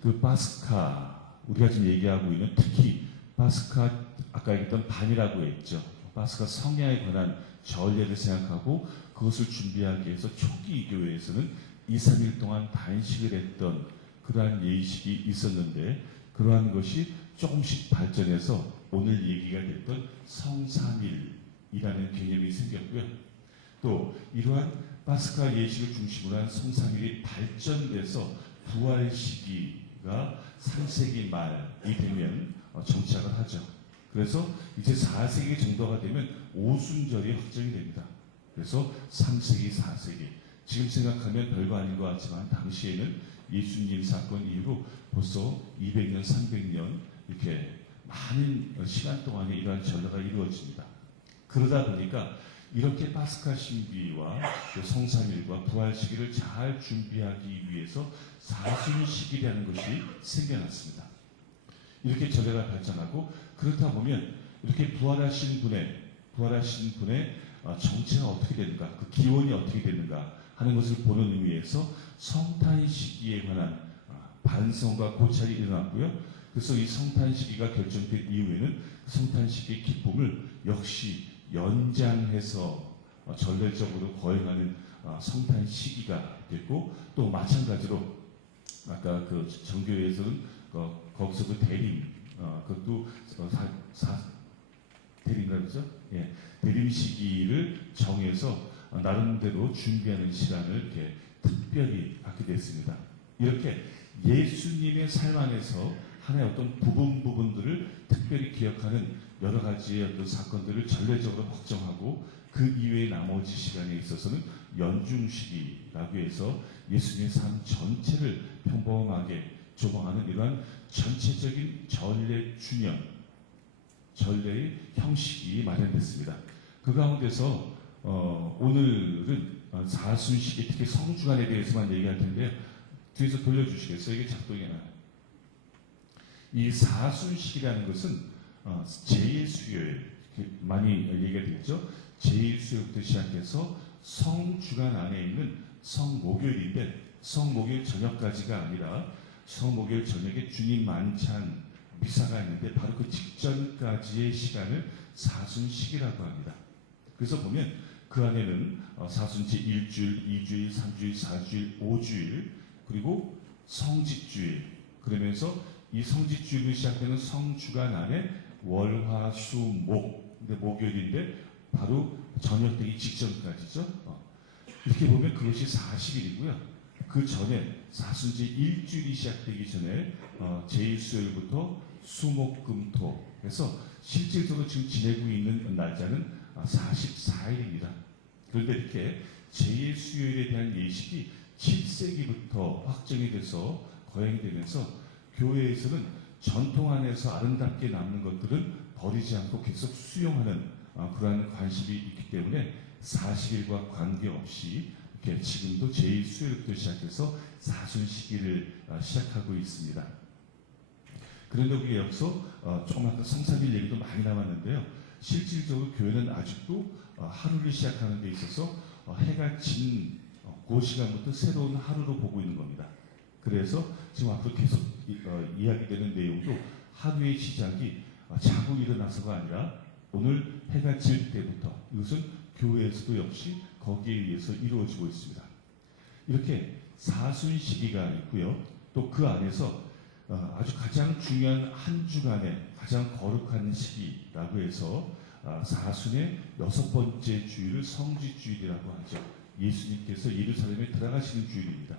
그 파스카, 우리가 지금 얘기하고 있는 특히 파스카, 아까 얘기했던 반이라고 했죠. 파스카 성야에 관한 전례를 생각하고 그것을 준비하기 위해서 초기 교회에서는 2, 3일 동안 단식을 했던 그러한 예식이 있었는데, 그러한 것이 조금씩 발전해서 오늘 얘기가 됐던 성삼일이라는 개념이 생겼고요. 또 이러한 파스카 예식을 중심으로 한 성삼일이 발전돼서 부활 시기가 3세기 말이 되면 정착을 하죠. 그래서 이제 4세기 정도가 되면 오순절이 확정이 됩니다. 그래서 3세기, 4세기. 지금 생각하면 별거 아닌 것 같지만 당시에는 예수님 사건 이후로 벌써 200년, 300년 이렇게 많은 시간 동안에 이러한 전례가 이루어집니다. 그러다 보니까 이렇게 파스카 신비와 성삼일과 부활 시기를 잘 준비하기 위해서 사순 시기라는 것이 생겨났습니다. 이렇게 전례가 발전하고, 그렇다 보면 이렇게 부활하신 분의 정체가 어떻게 되는가, 그 기원이 어떻게 되는가 하는 것을 보는 의미에서 성탄 시기에 관한 반성과 고찰이 일어났고요. 그래서 이 성탄 시기가 결정된 이후에는 성탄 시기의 기쁨을 역시 연장해서 전례적으로 거행하는 성탄 시기가 됐고, 또 마찬가지로 아까 그 정교회에서는 거기서도 대림, 그것도 대림이라고 그러죠? 예, 대림 시기를 정해서 나름대로 준비하는 시간을 이렇게 특별히 갖게 됐습니다. 이렇게 예수님의 삶 안에서 하나의 어떤 부분들을 특별히 기억하는 여러 가지의 어떤 사건들을 전례적으로 확정하고, 그 이외의 나머지 시간에 있어서는 연중시기라고 해서 예수님의 삶 전체를 평범하게 조망하는 이러한 전체적인 전례 주년, 전례의 형식이 마련됐습니다. 그 가운데서 오늘은 사순시기, 특히 성주간에 대해서만 얘기할 텐데요. 뒤에서 돌려주시겠어요? 이게 작동이 나요. 이 사순시기라는 것은 제1수요일, 많이 얘기가 되겠죠. 제1수요일부터 시작해서 성주간 안에 있는 성목요일인데, 성목요일 저녁까지가 아니라 성목요일 저녁에 주님 만찬 미사가 있는데 바로 그 직전까지의 시간을 사순시기라고 합니다. 그래서 보면 그 안에는 사순지 1주일, 2주일, 3주일, 4주일, 5주일, 그리고 성직주일, 그러면서 이 성직주일로 시작되는 성주간 안에 월, 화, 수, 목, 근데 목요일인데 바로 저녁 되기 직전까지죠. 이렇게 보면 그것이 40일이고요. 그 전에 사순지 일주일이 시작되기 전에 제1수요일부터 수목금토 해서 실질적으로 지금 지내고 있는 날짜는 44일입니다. 그런데 이렇게 제1수요일에 대한 예식이 7세기부터 확정이 돼서 거행되면서 교회에서는 전통 안에서 아름답게 남는 것들은 버리지 않고 계속 수용하는 그러한 관심이 있기 때문에 40일과 관계없이 이렇게 지금도 제1수요일부터 시작해서 사순시기를 시작하고 있습니다. 그런데 우리가 여기서 조금 아까 성삼일 얘기도 많이 남았는데요. 실질적으로 교회는 아직도 하루를 시작하는 데 있어서 해가 진 그 시간부터 새로운 하루로 보고 있는 겁니다. 그래서 지금 앞으로 계속 이야기되는 내용도 하루의 시작이 자고 일어나서가 아니라 오늘 해가 질 때부터, 이것은 교회에서도 역시 거기에 의해서 이루어지고 있습니다. 이렇게 사순시기가 있고요. 또 그 안에서 아주 가장 중요한 한 주간의 가장 거룩한 시기라고 해서 사순의 6번째 주일을 성지주일이라고 하죠. 예수님께서 예루살렘에 들어가시는 주일입니다.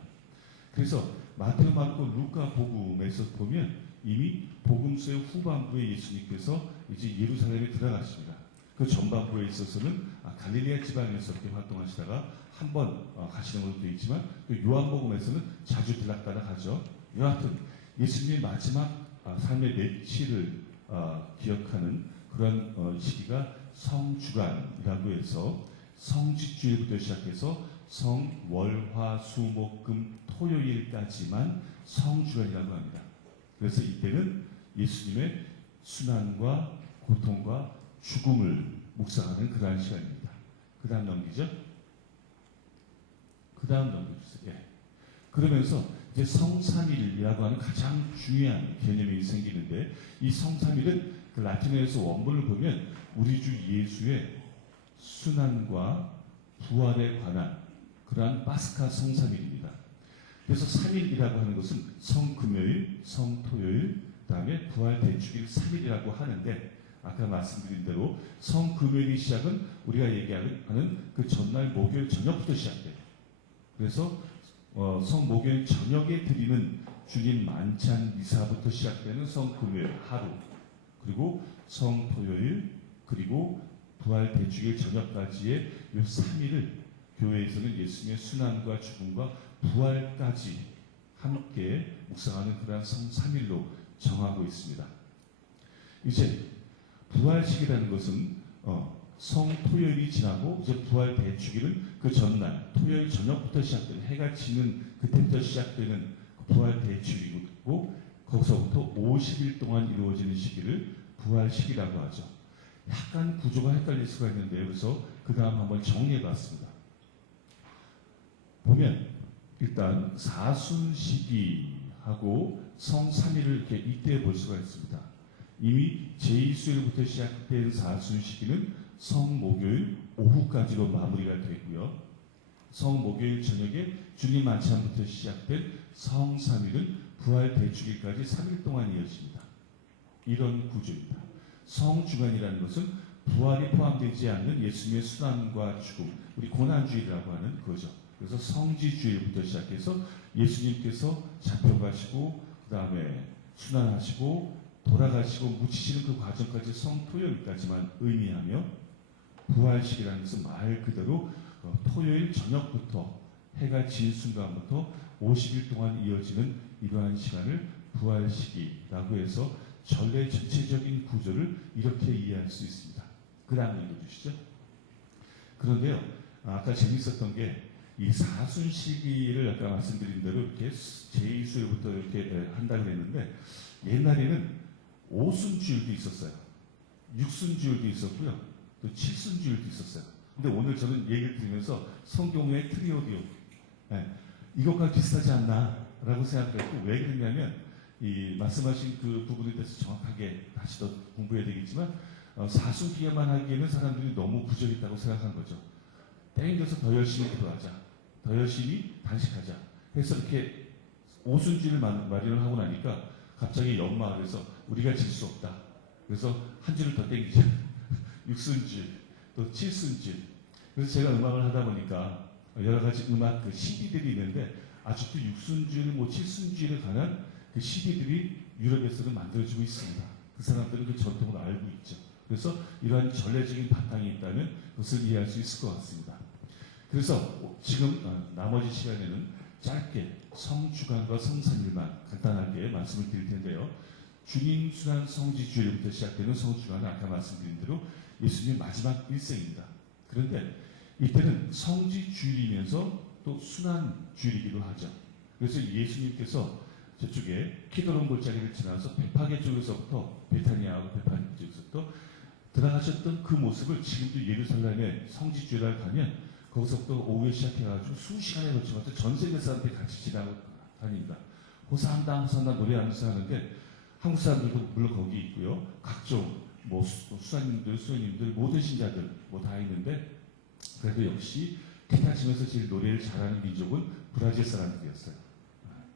그래서 마태오, 마르코, 루카 복음에서 보면 이미 복음서의 후반부에 예수님께서 이제 예루살렘에 들어가십니다. 그 전반부에 있어서는 갈릴리아 지방에서 이렇게 활동하시다가 한 번 가시는 걸로 되어 있지만, 또 요한복음에서는 자주 들락다락 하죠. 여하튼 예수님의 마지막 삶의 내치를 기억하는 그런 시기가 성주간이라고 해서 성직주일부터 시작해서 성, 월, 화, 수, 목, 금, 토요일까지만 성주간이라고 합니다. 그래서 이때는 예수님의 순환과 고통과 죽음을 묵상하는 그러한 시간입니다. 그 다음 넘기죠? 그 다음 넘겨주세요. 예. 그러면서 이제 성삼일이라고 하는 가장 중요한 개념이 생기는데, 이 성삼일은 그 라틴어에서 원문을 보면 우리 주 예수의 순환과 부활에 관한 그러한 파스카 성삼일입니다. 그래서 3일이라고 하는 것은 성금요일, 성토요일, 그 다음에 부활 대축일 3일이라고 하는데, 아까 말씀드린 대로 성금요일이 시작은 우리가 얘기하는 그 전날 목요일 저녁부터 시작돼요. 그래서 성목요일 저녁에 드리는 주님 만찬 미사부터 시작되는 성금요일 하루, 그리고 성토요일, 그리고 부활 대축일 저녁까지의 이 3일을 교회에서는 예수님의 순환과 죽음과 부활까지 함께 묵상하는 그러한 성3일로 정하고 있습니다. 이제 부활식이라는 것은 성토요일이 지나고 이제 부활 대축일은 그 전날 토요일 저녁부터 시작되는, 해가 지는 그때부터 시작되는 부활 대축이고, 거기서부터 50일 동안 이루어지는 시기를 부활식이라고 하죠. 약간 구조가 헷갈릴 수가 있는데요. 그래서 그 다음 한번 정리해 봤습니다. 보면 일단 사순시기하고 성3일을 이렇게 이때에 볼 수가 있습니다. 이미 제2수요일부터 시작된 사순시기는 성목요일 오후까지로 마무리가 되고요. 성목요일 저녁에 주님 만찬부터 시작된 성3일은 부활 대축일까지 3일 동안 이어집니다. 이런 구조입니다. 성주간이라는 것은 부활이 포함되지 않는 예수님의 순환과 죽음, 우리 고난주일이라고 하는 거죠. 그래서 성지주일부터 시작해서 예수님께서 잡혀가시고 그 다음에 순환하시고 돌아가시고 묻히시는 그 과정까지 성토요일까지만 의미하며, 부활식이라는 것은 말 그대로 토요일 저녁부터 해가 진 순간부터 50일 동안 이어지는 이러한 시간을 부활식이라고 해서 전례 전체적인 구조를 이렇게 이해할 수 있습니다. 그 다음 읽어주시죠. 그런데요, 아까 재밌었던 게 이 사순시기를 아까 말씀드린 대로 이렇게 제2수요일부터 이렇게 한다고 했는데, 옛날에는 5순주일도 있었어요. 6순주일도 있었고요. 또 7순주일도 있었어요. 근데 오늘 저는 얘기를 들으면서 성경의 트리오디오, 이것과 비슷하지 않나라고 생각했고, 왜 그러냐면 이 말씀하신 그 부분에 대해서 정확하게 다시 더 공부해야 되겠지만, 사순기만 하기에는 사람들이 너무 부족했다고 생각한 거죠. 땡겨서 더 열심히 기도하자, 더 열심히 단식하자 해서 이렇게 5순주일을 마련을 하고 나니까 갑자기 연마을에서 우리가 질 수 없다, 그래서 한 주를 더 땡기자 6순주일, 또 7순주일. 그래서 제가 음악을 하다 보니까 여러 가지 음악 그 CD들이 있는데, 아직도 6순주일, 뭐 7순주일에 관한 그 CD들이 유럽에서는 만들어지고 있습니다. 그 사람들은 그 전통을 알고 있죠. 그래서 이러한 전례적인 바탕이 있다면 그것을 이해할 수 있을 것 같습니다. 그래서 지금 나머지 시간에는 짧게 성주간과 성삼일만 간단하게 말씀을 드릴 텐데요. 주님 순환 성지주일부터 시작되는 성주간은 아까 말씀드린 대로 예수님의 마지막 일생입니다. 그런데 이때는 성지주일이면서 또 순환주일이기도 하죠. 그래서 예수님께서 저쪽에 키드론 골짜기를 지나서 베파게 쪽에서부터, 베타니아하고 베파게 쪽에서부터 들어가셨던 그 모습을 지금도 예루살렘의 성지주일을 가면 거기서부터 오후에 시작해가지고 수시간에 걸쳐서 전 세계 사람들이 같이 지나다닙니다. 호산나 호산나 노래하면서 하는데, 한국 사람들도 물론 거기 있고요. 각종 뭐 수사님들, 수호님들, 모든 신자들 뭐 다 있는데, 그래도 역시 기타 치면서 제일 노래를 잘하는 민족은 브라질 사람들이었어요.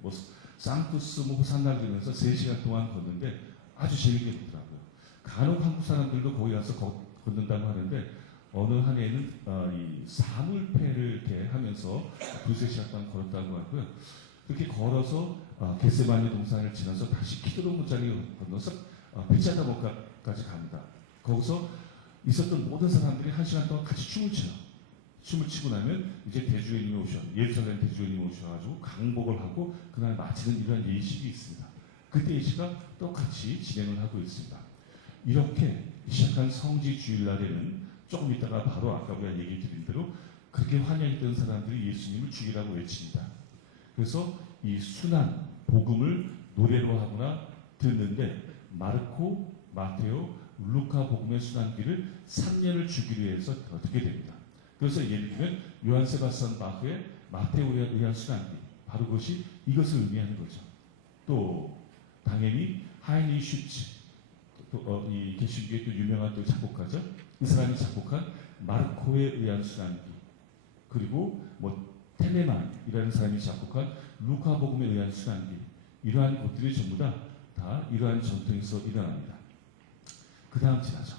뭐 상투스 뭐 호산나 그러면서 3시간 동안 걷는데 아주 재밌게 보더라고요. 간혹 한국 사람들도 거기 가서 걷는다고 하는데, 어느 한 해는 이 사물패를 이렇게 하면서 2-3시간 동안 걸었다고 하고요. 그렇게 걸어서 겟세마니 동산을 지나서 다시 키드론 골짜기를 건너서 베차다모카까지 갑니다. 거기서 있었던 모든 사람들이 1시간 동안 같이 춤을 춰요. 춤을 추고 나면 이제 대주교님이 예루살렘 대주교님이 오셔가지고 강복을 하고 그날 마치는 이러한 예식이 있습니다. 그때 예식과 똑같이 진행을 하고 있습니다. 이렇게 시작한 성지 주일날에는 조금 있다가 바로 아까 우리가 얘기 드린 대로 그렇게 환영했던 사람들이 예수님을 죽이라고 외칩니다. 그래서 이 순환 복음을 노래로 하거나 듣는데, 마르코, 마테오, 루카 복음의 순환기를 3년을 주기로 해서 듣게 됩니다. 그래서 예를 들면 요한 세바스찬 바흐의 마테오에 의한 순환기, 바로 그것이 이것을 의미하는 거죠. 또 당연히 하인리 슈츠, 이 개신교의 또 유명한 또 작곡가죠. 이 사람이 작곡한 마르코에 의한 순환기, 그리고 뭐 텔레만이라는 사람이 작곡한 루카복음에 의한 순환기, 이러한 것들이 전부 다 이러한 전통에서 일어납니다. 그 다음 지나죠.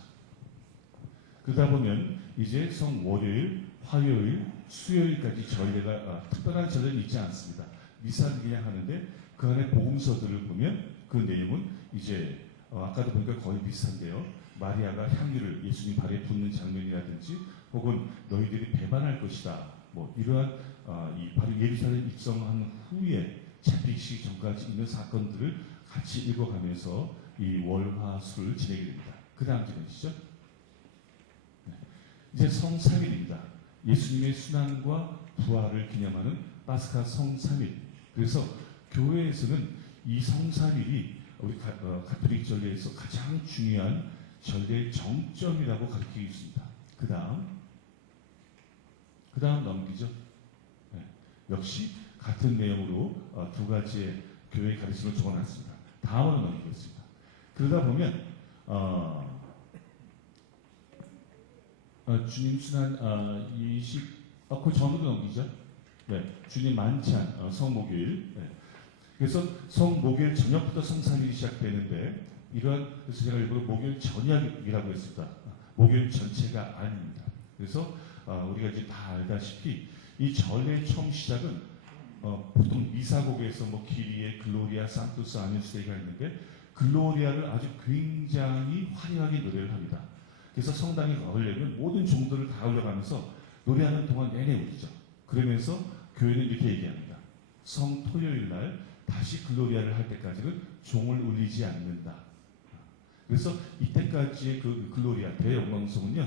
그러다 보면 이제 성 월요일, 화요일, 수요일까지 전례가 특별한 전례는 있지 않습니다. 미사를 그냥 하는데 그 안에 복음서들을 보면 그 내용은 이제 아까도 보니까 거의 비슷한데요. 마리아가 향유를 예수님 발에 붓는 장면이라든지 혹은 너희들이 배반할 것이다. 뭐 이러한 이 바로 예루살렘 입성한 후에 잡히기 전까지 있는 사건들을 같이 읽어가면서 이 월화수를 지내게 됩니다. 그 다음 주는시죠. 이제 성삼일입니다. 예수님의 순환과 부활을 기념하는 파스카 성삼일. 그래서 교회에서는 이 성삼일이 우리 가톨릭 전례에서 가장 중요한 전례의 정점이라고 가르치고 있습니다. 그 다음 넘기죠. 네. 역시 같은 내용으로 두 가지의 교회 가르침을 적어놨습니다. 다음으로 넘기겠습니다. 그러다 보면 주님 순환 그 전으로 넘기죠. 네, 주님 만찬 성목요일. 네. 그래서 성목요일 저녁부터 성삼일이 시작되는데 그래서 제가 일부러 목요일 저녁이라고 했습니다. 목요일 전체가 아닙니다. 그래서 우리가 이제 다 알다시피 이 전례의 처음 시작은 보통 미사곡에서 뭐 기리에 글로리아 산토스 아뉴스가 있는데 글로리아를 아주 굉장히 화려하게 노래를 합니다. 그래서 성당에 가려면 모든 종들을 다 올려가면서 노래하는 동안 내내 울리죠. 그러면서 교회는 이렇게 얘기합니다. 성 토요일 날 다시 글로리아를 할 때까지는 종을 울리지 않는다. 그래서 이때까지의 그 글로리아 대영광송은요,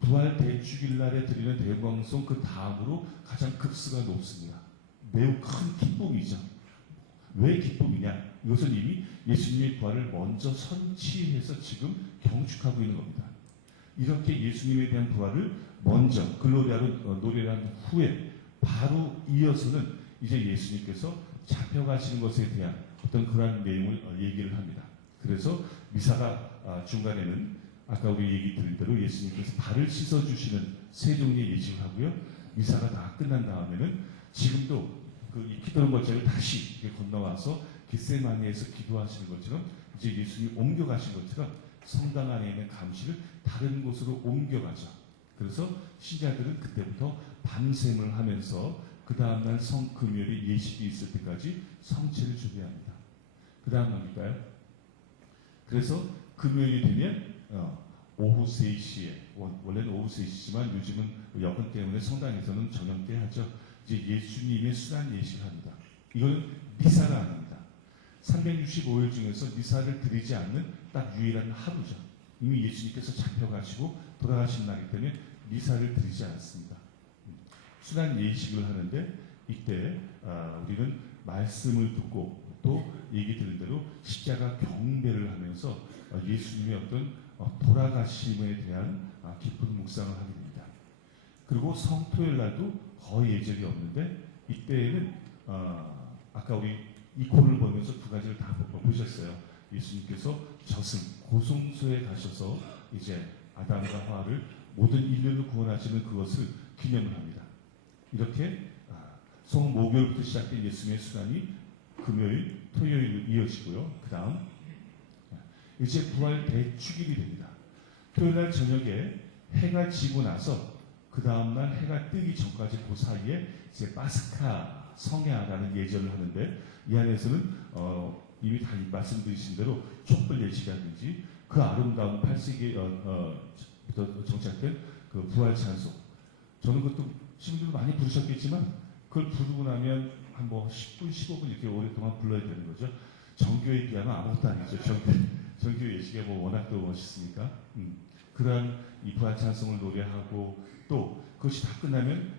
부활 대축일 날에 드리는 대영광송 그 다음으로 가장 급수가 높습니다. 매우 큰 기쁨이죠. 왜 기쁨이냐? 이것은 이미 예수님의 부활을 먼저 선취해서 지금 경축하고 있는 겁니다. 이렇게 예수님에 대한 부활을 먼저 글로리아로 노래를 한 후에 바로 이어서는 이제 예수님께서 잡혀가시는 것에 대한 어떤 그러한 내용을 얘기를 합니다. 그래서 미사가 중간에는 아까 우리 얘기 드린 대로 예수님께서 발을 씻어주시는 세 종류의 예식을 하고요. 미사가 다 끝난 다음에는 지금도 그 기도하는 것을 다시 건너와서 겟세마니에서 기도하시는 것처럼 이제 예수님이 옮겨가신 것처럼 성당 안에 있는 감시를 다른 곳으로 옮겨가죠. 그래서 신자들은 그때부터 밤샘을 하면서 그 다음날 금요일에 예식이 있을 때까지 성체를 준비합니다. 그 다음 넘길까요? 그래서 금요일이 되면 오후 3시에 원래는 오후 3시지만 요즘은 여건 때문에 성당에서는 저녁 때 하죠. 이제 예수님의 순환 예식을 합니다. 이거는 미사가 아닙니다. 365일 중에서 미사를 드리지 않는 딱 유일한 하루죠. 이미 예수님께서 잡혀가시고 돌아가신 날이기 때문에 미사를 드리지 않습니다. 순환 예식을 하는데 이때 우리는 말씀을 듣고 또 얘기 들은 대로 십자가 경배를 하면서 예수님의 어떤 돌아가심에 대한 깊은 묵상을 하게 됩니다. 그리고 성토요일 날도 거의 예절이 없는데 이때에는 아까 우리 이코를 보면서 두 가지를 다 보셨어요. 예수님께서 저승 고송소에 가셔서 이제 아담과 하와를 모든 인류를 구원하시는 그것을 기념을 합니다. 이렇게 성목요일부터 시작된 예수님의 순환이 금요일, 토요일 이어지고요. 그 다음 이제 부활 대축일이 됩니다. 토요일날 저녁에 해가 지고 나서 그 다음날 해가 뜨기 전까지 그 사이에 이제 파스카 성야라는 예절을 하는데 이 안에서는 이미 다 말씀드리신 대로 촛불 예식이라든지 그 아름다운 8세기부터 정착된 그 부활 찬송, 저는 그것도 시민들도 많이 부르셨겠지만 그걸 부르고 나면 한 뭐 10분, 15분 이렇게 오랫동안 불러야 되는 거죠. 정교에 비하면 아무것도 아니죠. 정교 예식이 뭐 워낙 또 멋있으니까. 그러한 이 부활 찬송을 노래하고 또 그것이 다 끝나면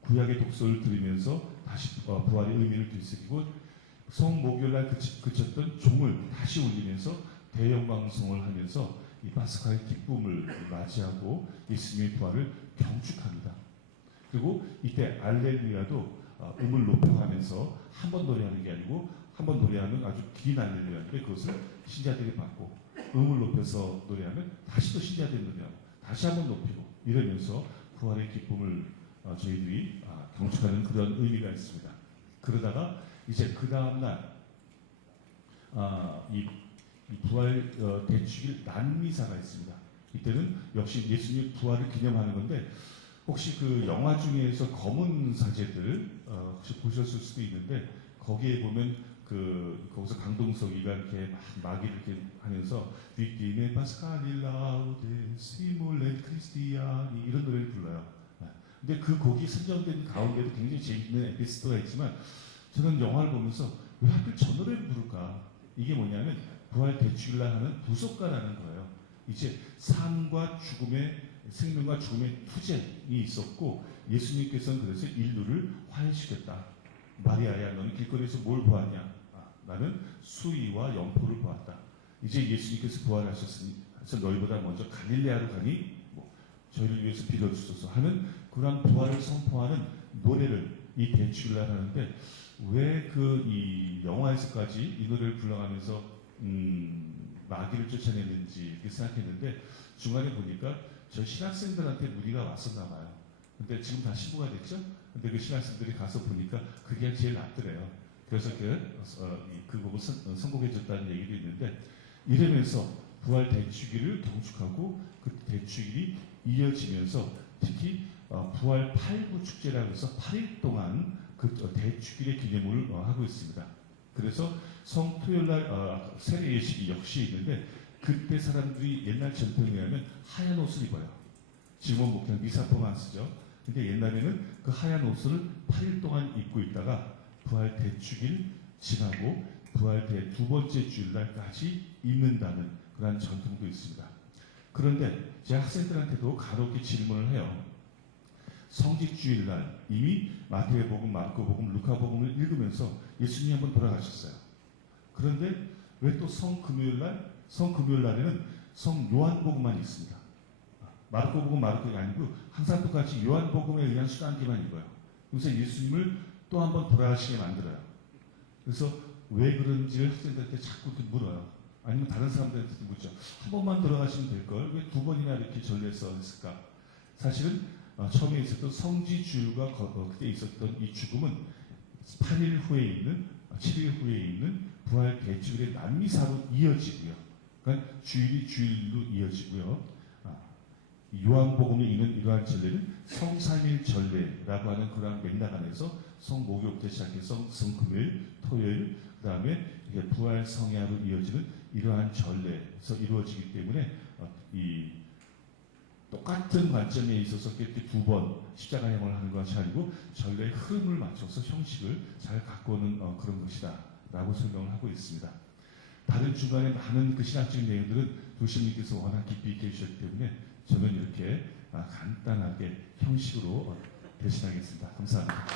구약의 독서를 들으면서 다시 부활의 의미를 되새기고 성목요일날 그쳤던 종을 다시 울리면서 대영광송을 하면서 이 파스카의 기쁨을 맞이하고 예수님의 부활을 경축합니다. 그리고 이때 알렐루야도 음을 높여가면서 한 번 노래하는 게 아니고 한 번 노래하면 아주 긴 안내를 하는데 그것을 신자들이 받고 음을 높여서 노래하면 다시 또 신자들이 노래하고 다시 한 번 높이고 이러면서 부활의 기쁨을 저희들이 경축하는 그런 의미가 있습니다. 그러다가 이제 그 다음날 이 부활 대축일 난미사가 있습니다. 이때는 역시 예수님 부활을 기념하는 건데 혹시 그 영화 중에서 검은 사제들 혹시 보셨을 수도 있는데 거기에 보면 거기서 강동석이가 이렇게 마귀를 이렇게 하면서 빅디네 파스칼릴라우데 시몰렌 크리스티아니 이런 노래를 불러요. 근데 그 곡이 선정된 가운데도 굉장히 재밌는 에피소드가 있지만 저는 영화를 보면서 왜 하필 저 노래를 부를까? 이게 뭐냐면 부활 대축일날 하는 부속가라는 거예요. 이제 삶과 죽음의 생명과 죽음의 투쟁이 있었고 예수님께서는 그래서 인류를 화해시켰다. 마리아야 너는 길거리에서 뭘 보았냐? 나는 수위와 영포를 보았다. 이제 예수님께서 부활하셨으니 너희보다 먼저 갈릴레아로 가니 저희를 위해서 빌어주소서 하는 그런 부활을 선포하는 노래를 이 대축일날 하는데 왜 이 영화에서까지 이 노래를 불러가면서 마귀를 쫓아내는지 이렇게 생각했는데 중간에 보니까 저 신학생들한테 문의가 왔었나 봐요. 근데 지금 다 신고가 됐죠? 근데 그 신학생들이 가서 보니까 그게 제일 낫더래요. 그래서 그 곡을 선곡해줬다는 얘기도 있는데 이러면서 부활 대축일을 경축하고 그 대축일이 이어지면서 특히 부활 8구 축제라고 해서 8일 동안 그 대축일의 기념을 하고 있습니다. 그래서 성토요일날 세례 예식이 역시 있는데 그때 사람들이 옛날 전통에 의하면 하얀 옷을 입어요. 지금은 뭐 그냥 미사포만 쓰죠. 근데 옛날에는 그 하얀 옷을 8일 동안 입고 있다가 부활 대축일 지나고 부활 대 두 번째 주일날까지 입는다는 그런 전통도 있습니다. 그런데 제 학생들한테도 간혹 질문을 해요. 성직주일날 이미 마태복음, 마르코복음, 루카복음을 읽으면서 예수님이 한번 돌아가셨어요. 그런데 왜 또 성금요일날? 성금요일날에는 성요한복음만 있습니다. 마르코복음, 마르코가 아니고 항상 똑같이 요한복음에 의한 수단기만 읽어요. 그래서 예수님을 또 한번 돌아가시게 만들어요. 그래서 왜 그런지를 학생들한테 자꾸 물어요. 아니면 다른 사람들한테 묻죠. 한 번만 돌아가시면 될걸 왜 두 번이나 이렇게 전례해서 했을까? 사실은 처음에 있었던 성지주일과 그때 있었던 이 죽음은 8일 후에 있는 7일 후에 있는 부활 대축일의 난미사로 이어지고요. 그러니까 주일이 주일로 이어지고요. 요한복음에 있는 이러한 전례는 성삼일 전례라고 하는 그러한 맥락 안에서 성목욕부터 시작해서 성금요일, 토요일, 그 다음에 부활 성야로 이어지는 이러한 전례에서 이루어지기 때문에 이 똑같은 관점에 있어서 이렇게 두 번 십자가 행을 하는 것이 아니고 전례의 흐름을 맞춰서 형식을 잘 갖고 오는 그런 것이다 라고 설명을 하고 있습니다. 다른 중간에 많은 그 신학적인 내용들은 도시님께서 워낙 깊이 있게 해주셨기 때문에 저는 이렇게 간단하게 형식으로 대신하겠습니다. 감사합니다.